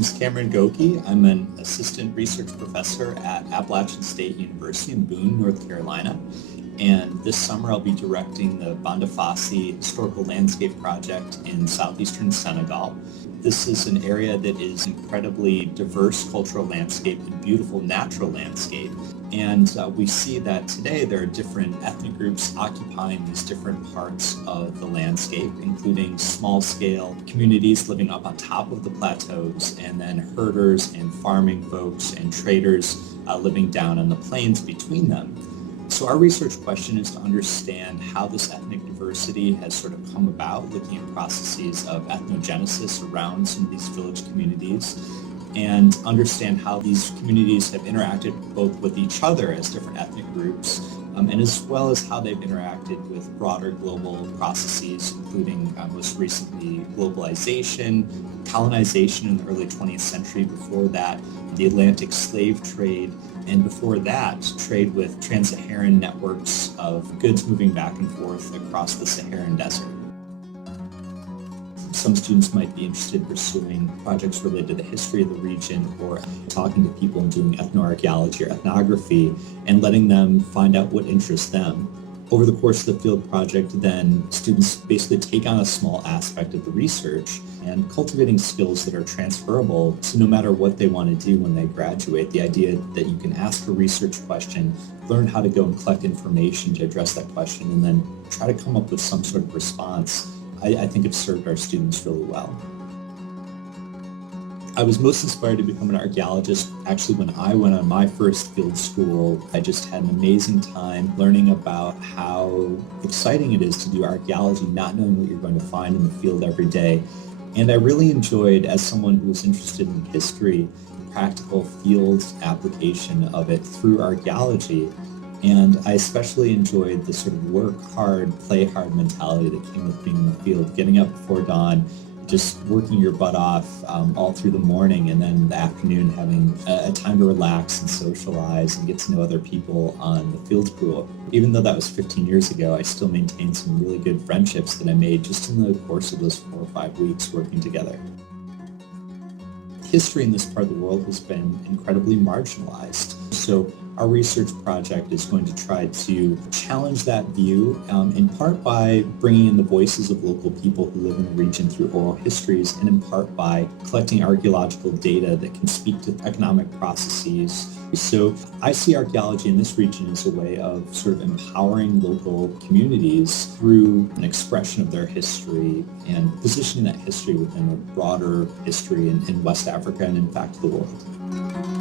name's Cameron Goki. I'm an assistant research professor at Appalachian State University in Boone, North Carolina. And this summer I'll be directing the Bandafassi Historical Landscape Project in southeastern Senegal. This is an area that is incredibly diverse cultural landscape and beautiful natural landscape. And we see that today there are different ethnic groups occupying these different parts of the landscape, including small-scale communities living up on top of the plateaus, and then herders and farming folks and traders living down on the plains between them. So our research question is to understand how this ethnic diversity has sort of come about, looking at processes of ethnogenesis around some of these village communities, and understand how these communities have interacted both with each other as different ethnic groups, and as well as how they've interacted with broader global processes, including most recently globalization, colonization in the early 20th century, before that the Atlantic slave trade, and before that trade with trans-Saharan networks of goods moving back and forth across the Saharan desert. Some students might be interested in pursuing projects related to the history of the region, or talking to people and doing ethnoarchaeology or ethnography and letting them find out what interests them. Over the course of the field project, then students basically take on a small aspect of the research and cultivating skills that are transferable to no matter what they want to do when they graduate. The idea that you can ask a research question, learn how to go and collect information to address that question, and then try to come up with some sort of response, I think have served our students really well. I was most inspired to become an archaeologist actually when I went on my first field school. I just had an amazing time learning about how exciting it is to do archaeology, not knowing what you're going to find in the field every day. And I really enjoyed, as someone who was interested in history, the practical field application of it through archaeology. And I especially enjoyed the sort of work hard, play hard mentality that came with being in the field, getting up before dawn, just working your butt off all through the morning, and then in the afternoon having a time to relax and socialize and get to know other people on the field crew. Even though that was 15 years ago, I still maintain some really good friendships that I made just in the course of those 4 or 5 weeks working together. History in this part of the world has been incredibly marginalized. So our research project is going to try to challenge that view, in part by bringing in the voices of local people who live in the region through oral histories, and in part by collecting archaeological data that can speak to economic processes. So I see archaeology in this region as a way of sort of empowering local communities through an expression of their history and positioning that history within a broader history in West Africa and in fact the world.